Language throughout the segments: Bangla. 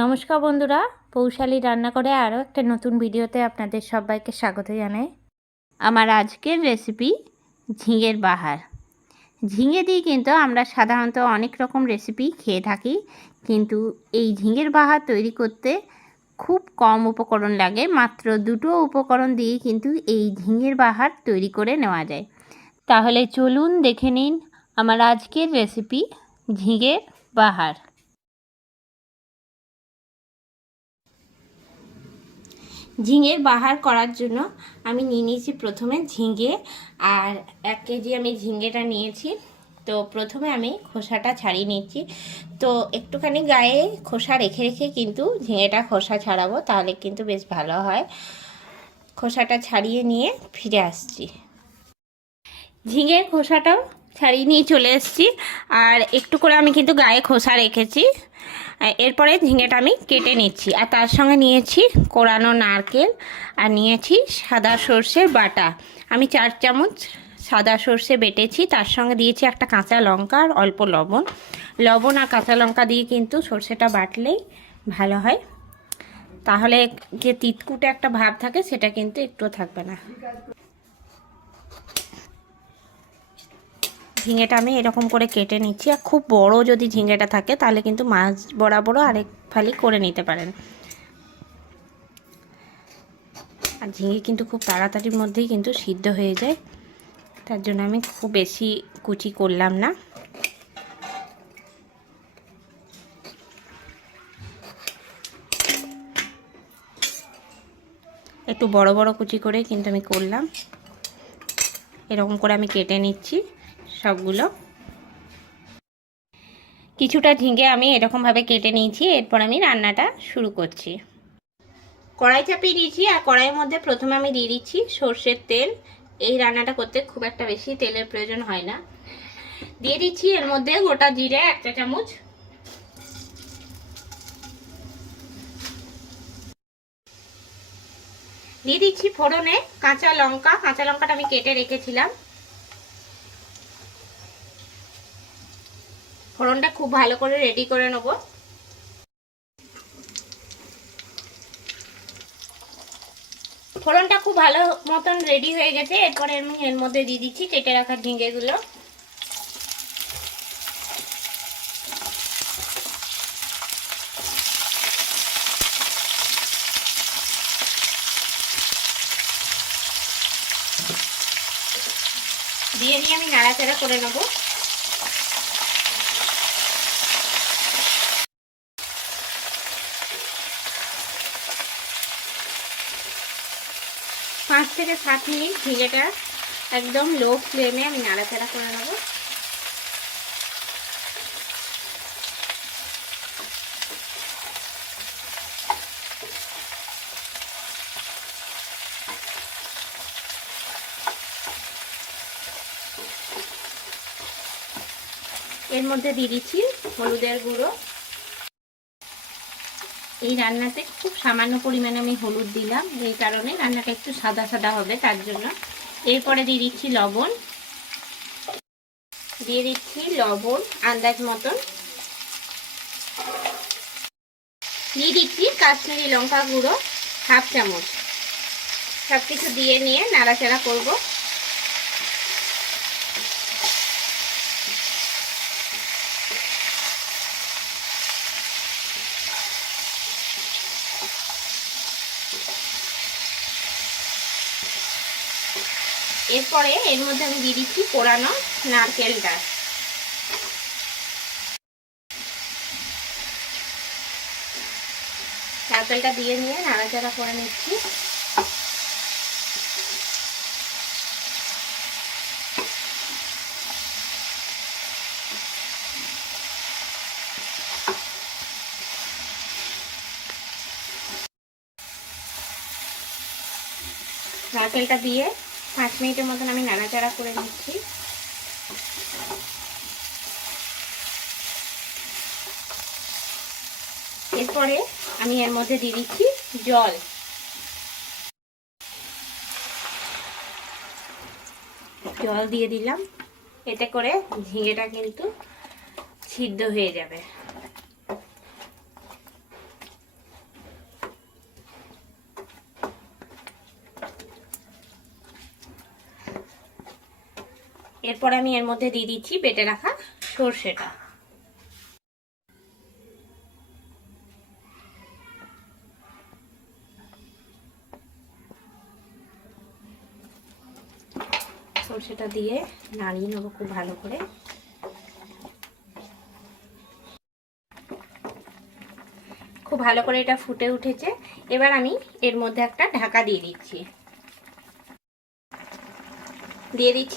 নমস্কার বন্ধুরা, পৌশালী রান্না করে আরও একটা নতুন ভিডিওতে আপনাদের সবাইকে স্বাগত জানাই। আমার আজকের রেসিপি ঝিঙের বাহার। ঝিঙে দিয়ে কিন্তু আমরা সাধারণত অনেক রকম রেসিপি খেয়ে থাকি, কিন্তু এই ঝিঙের বাহার তৈরি করতে খুব কম উপকরণ লাগে। মাত্র দুটো উপকরণ দিয়ে কিন্তু এই ঝিঙের বাহার তৈরি করে নেওয়া যায়। তাহলে চলুন দেখে নিন আমার আজকের রেসিপি ঝিঙের বাহার। ঝিঙের বাহার করার জন্য আমি নিয়ে নিয়েছি প্রথমে ঝিঙে, আর 1 কেজি আমি ঝিঙেটা নিয়েছি। তো প্রথমে আমি খোসাটা ছাড়িয়ে নিচ্ছি। তো একটুখানি গায়ে খোসা রেখে রেখে কিন্তু ঝিঙেটা খোসা ছাড়াবো, তাহলে কিন্তু বেশ ভালো হয়। খোসাটা ছাড়িয়ে নিয়ে ফিরে আসছি। ঝিঙের খোসাটাও ছাড়িয়ে নিয়ে চলে এসেছি, আর একটু করে আমি কিন্তু গায়ে খোসা রেখেছি। এরপরে ঝিঙেটা আমি কেটে নিচ্ছি, আর তার সঙ্গে নিয়েছি কোরানো নারকেল, আর নিয়েছি সাদা সর্ষের বাটা। আমি 4 চামচ সাদা সর্ষে বেটেছি, তার সঙ্গে দিয়েছি একটা কাঁচা লঙ্কা আর অল্প লবণ আর কাঁচা লঙ্কা দিয়ে কিন্তু সর্ষেটা বাটলেই ভালো হয়, তাহলে যে তিতকুটে একটা ভাব থাকে সেটা কিন্তু একটুও থাকবে না। ঝিঙেটা আমি এরকম করে কেটে নিচ্ছি, আর খুব বড় যদি ঝিঙেটা থাকে তাহলে কিন্তু মাছ বরাবরও আরেক ফালি করে নিতে পারেন। আর ঝিঙে কিন্তু খুব তাড়াতাড়ির মধ্যেই কিন্তু সিদ্ধ হয়ে যায়, তার জন্য আমি খুব বেশি কুচি করলাম না। একটু বড় বড় কুচি করে কিন্তু আমি করলাম। এরকম করে আমি কেটে নিচ্ছি সবগুলো। কিছুটা ঝিঙে আমি এরকমভাবে কেটে নিয়েছি। এরপর আমি রান্নাটা শুরু করছি। কড়াই চাপিয়ে দিয়েছি, আর কড়াইয়ের মধ্যে প্রথমে আমি দিয়ে দিচ্ছি সর্ষের তেল। এই রান্নাটা করতে খুব একটা বেশি তেলের প্রয়োজন হয় না। দিয়ে দিচ্ছি এর মধ্যে গোটা জিরে 1 চা চামচ, দিয়ে দিচ্ছি ফোড়নে কাঁচা লঙ্কাটা আমি কেটে রেখেছিলাম। ফোড়নটা খুব ভালো করে রেডি করে নেব। ফোড়নটা খুব ভালো মতন রেডি হয়ে গেছে। এরপরে আমি এর মধ্যে দিয়ে দিচ্ছি কেটে রাখা ঝিঙেগুলো। দিয়ে নিয়ে আমি নাড়াচাড়া করে নেব। পাঁচ থেকে 7 মিনিট ঝিঙেটা একদম লো ফ্লেমে আমি নাড়াচাড়া করে নেব। এর মধ্যে দিয়ে দিচ্ছি হলুদের গুঁড়ো। এই রান্নাতে খুব সামান্য পরিমাণে আমি হলুদ দিলাম, এই কারণে রান্নাটা একটু সাদা সাদা হবে তার জন্য। এরপরে দিয়ে দিচ্ছি লবণ, আন্দাজ মতন। দিয়ে দিচ্ছি কাশ্মীরি লঙ্কা গুঁড়ো 1/2 চামচ। সব কিছু দিয়ে নিয়ে নাড়াচাড়া করব। এরপরে এর মধ্যে আমি দিয়ে দিচ্ছি কোরানো নারকেলটা। নারকেলটা দিয়ে নিয়ে নাড়াচাড়া করে নিচ্ছি। নারকেলটা দিয়ে 5 মিনিটের মতন আমি নাড়াচাড়া করে নিচ্ছি। এরপরে আমি এর মধ্যে দিয়ে দিচ্ছি জল। দিয়ে দিলাম, এতে করে ঝিঙেটা কিন্তু সিদ্ধ হয়ে যাবে। এরপর আমি এর মধ্যে দিয়ে দিচ্ছি বেটে রাখা সর্ষেটা। সর্ষেটা দিয়ে নাড়িয়ে নেবো খুব ভালো করে। খুব ভালো করে এটা ফুটে উঠেছে। এবার আমি এর মধ্যে একটা ঢাকা দিয়ে দিচ্ছি।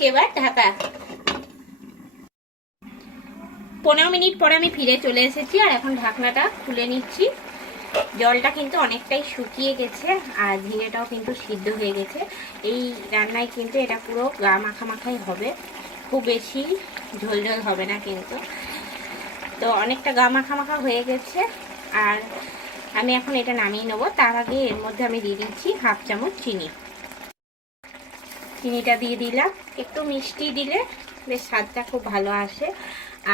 এবার ঢাকা। 15 মিনিট পরে আমি ফিরে চলে এসেছি, আর এখন ঢাকনাটা খুলে নিচ্ছি। জলটা কিন্তু অনেকটাই শুকিয়ে গেছে, আর ঝিঙেটাও কিন্তু সিদ্ধ হয়ে গেছে। এই রান্নায় কিন্তু এটা পুরো গা মাখামাখাই হবে, খুব বেশি ঝোল ঝোল হবে না কিন্তু। তো অনেকটা গা মাখামাখা হয়ে গেছে, আর আমি এখন এটা নামিয়ে নেবো। তার আগে এর মধ্যে আমি দিয়ে দিচ্ছি 1/2 চামচ চিনি। চিনিটা দিয়ে দিলাম। একটু মিষ্টি দিলে বেশ স্বাদটা খুব ভালো আসে,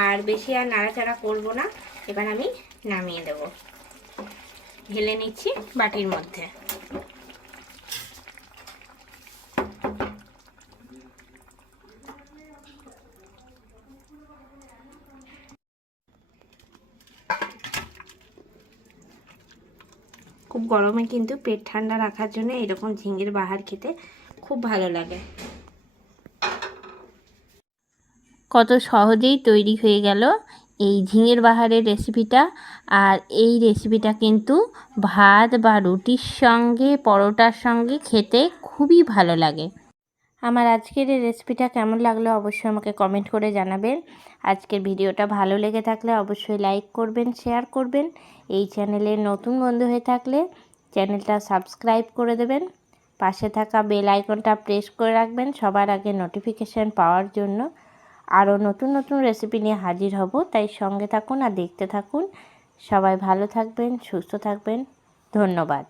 আর বেশি আর নাড়াচাড়া করব না। এবার আমি নামিয়ে দেব, ঢেলে নিচ্ছি বাটির মধ্যে। খুব গরমে কিন্তু পেট ঠান্ডা রাখার জন্য এরকম ঝিঙের বাহার খেতে খুব ভালো লাগে। কত সহজেই তৈরি হয়ে গেল এই ঝিঙের বাহারের রেসিপিটা। আর এই রেসিপিটা কিন্তু ভাত বা রুটির সঙ্গে, পরোটার সঙ্গে খেতে খুবই ভালো লাগে। আমার আজকের এই রেসিপিটা কেমন লাগলো অবশ্যই আমাকে কমেন্ট করে জানাবেন। আজকের ভিডিওটা ভালো লেগে থাকলে অবশ্যই লাইক করবেন, শেয়ার করবেন। এই চ্যানেলের নতুন বন্ধু হয়ে থাকলে চ্যানেলটা সাবস্ক্রাইব করে দেবেন। পাশে থাকা বেল আইকনটা প্রেস করে রাখবেন সবার আগে নোটিফিকেশান পাওয়ার জন্য। আরও নতুন নতুন রেসিপি নিয়ে হাজির হব, তাই সঙ্গে থাকুন আর দেখতে থাকুন। সবাই ভালো থাকবেন, সুস্থ থাকবেন। ধন্যবাদ।